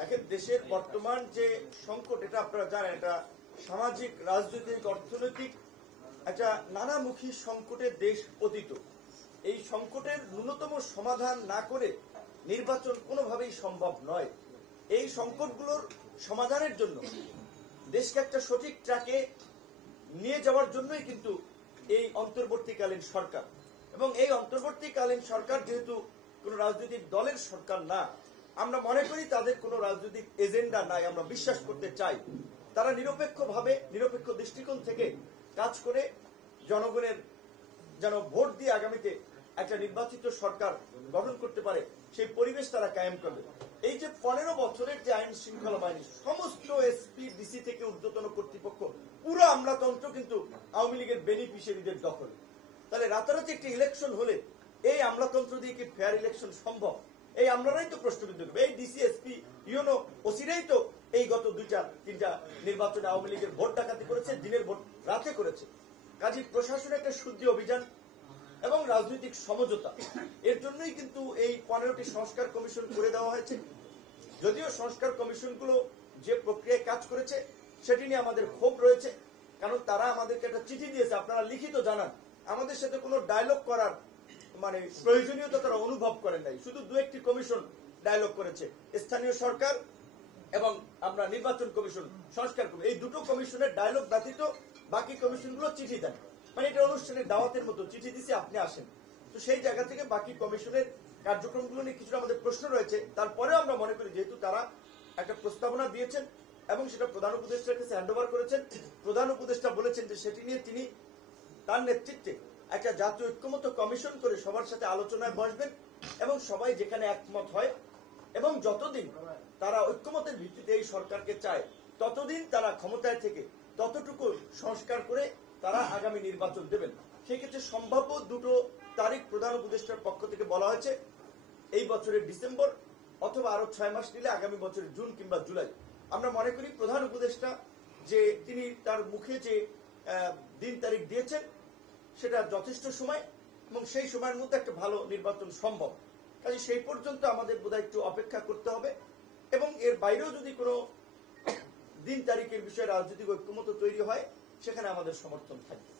দেখেন, দেশের বর্তমান যে সংকট, এটা আপনারা জানেন, এটা সামাজিক, রাজনৈতিক, অর্থনৈতিক একটা নানামুখী সংকটে দেশ পতিত। এই সংকটের ন্যূনতম সমাধান না করে নির্বাচন কোনোভাবেই সম্ভব নয়। এই সংকটগুলোর সমাধানের জন্য দেশকে একটা সঠিক ট্র্যাকে নিয়ে যাওয়ার জন্যই কিন্তু এই অন্তর্বর্তীকালীন সরকার। এবং এই অন্তর্বর্তীকালীন সরকার যেহেতু কোন রাজনৈতিক দলের সরকার না, আমরা মনে করি তাদের কোন রাজনৈতিক এজেন্ডা নাই, আমরা বিশ্বাস করতে চাই তারা নিরপেক্ষভাবে, নিরপেক্ষ দৃষ্টিকোণ থেকে কাজ করে জনগণের যেন ভোট দিয়ে আগামীতে একটা নির্বাচিত সরকার গঠন করতে পারে সেই পরিবেশ তারা কায়েম করবে। এই যে 15 বছরের যে আইন শৃঙ্খলা বাহিনী, সমস্ত এসপি, ডিসি থেকে ঊর্ধ্বতন কর্তৃপক্ষ, পুরো আমলাতন্ত্র কিন্তু আওয়ামী লীগের বেনিফিশিয়ারিদের দখলে। তাহলে রাতারাতি একটি ইলেকশন হলে এই আমলাতন্ত্র দিয়ে কি ফেয়ার ইলেকশন সম্ভব? এই আমলারাই তো প্রশ্নবিদ্ধ করবে। এই ডিসি, এসপি, ইউনো, ওসিরাই তো এই গত 2-3টা নির্বাচনে আওয়ামী লীগের ভোট ডাকাতি করেছে, দিনের ভোট রাতে করেছে। কাজী প্রশাসনের একটা শুদ্ধি অভিযান এবং রাজনৈতিক সমঝোতা, এর জন্যই কিন্তু এই 15টি সংস্কার কমিশন করে দেওয়া হয়েছে। যদিও সংস্কার কমিশনগুলো যে প্রক্রিয়ায় কাজ করেছে সেটি নিয়ে আমাদের ক্ষোভ রয়েছে, কারণ তারা আমাদেরকে একটা চিঠি দিয়েছে, আপনারা লিখিত জানান। আমাদের সাথে কোনো ডায়লগ করার প্রয়োজনীয়তা তারা অনুভব করেন নাই। শুধু 2-1টি কমিশন ডায়লগ করেছে, স্থানীয় সরকার এবং আমরা নির্বাচন কমিশন, সংস্কার কমিশন, এই দুটো কমিশনের ডায়লগ ব্যতীত বাকি কমিশনগুলো চিঠি দেন। এটা অনুষ্ঠানের দাওয়াতের মতো, চিঠি দিছি আপনি আসেন। তো সেই জায়গা থেকে বাকি কমিশনের কার্যক্রমগুলো নিয়ে কিছুটা আমাদের প্রশ্ন রয়েছে। তারপরেও আমরা মনে করি যেহেতু তারা একটা প্রস্তাবনা দিয়েছেন এবং সেটা প্রধান উপদেষ্টার কাছে হ্যান্ডওভার করেছেন, প্রধান উপদেষ্টা বলেছেন যে সেটি নিয়ে তিনি তার নেতৃত্বে একটা জাতীয় ঐক্যমত্য কমিশন করে সবার সাথে আলোচনায় বসবেন এবং সবাই যেখানে একমত হয় এবং যতদিন তারা ঐক্যমতের ভিত্তিতে এই সরকারকে চায় ততদিন তারা ক্ষমতায় থেকে ততটুকু সংস্কার করে তারা আগামী নির্বাচন দেবেন। সেক্ষেত্রে সম্ভাব্য 2টো তারিখ প্রধান উপদেষ্টার পক্ষ থেকে বলা হয়েছে, এই বছরের ডিসেম্বর অথবা আরো 6 মাস নিলে আগামী বছরের জুন কিংবা জুলাই। আমরা মনে করি প্রধান উপদেষ্টা যে তিনি তার মুখে যে দিন তারিখ দিয়েছেন সেটা যথেষ্ট সময় এবং সেই সময়ের মধ্যে একটা ভালো নির্বাচন সম্ভব। কাজে সেই পর্যন্ত আমাদের বোধহয় একটু অপেক্ষা করতে হবে এবং এর বাইরেও যদি কোনো দিন তারিখের বিষয়ে রাজনৈতিক ঐক্যমত্য তৈরি হয় সেখানে আমাদের সমর্থন থাকবে।